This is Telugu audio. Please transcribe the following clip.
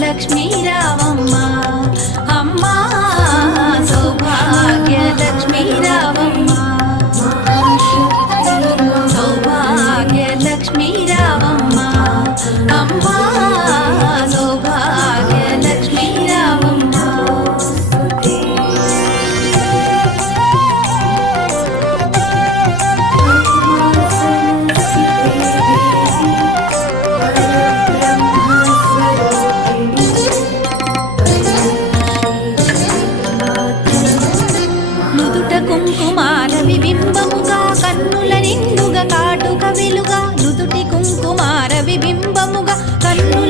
లక్ష్మీ రావమ్మ అమ్మ సౌభాగ్య లక్ష్మీ రావమ్మ సౌభాగ్య లక్ష్మీ రావమ్మ అమ్మ సౌభాగ్య లక్ష్మీ రావమ్మ కుంకుమాల విబింబముగా కన్నుల నిండుగా కాటుక వెలుగా నుదుటి కుంకుమార విబింబముగా కన్నుల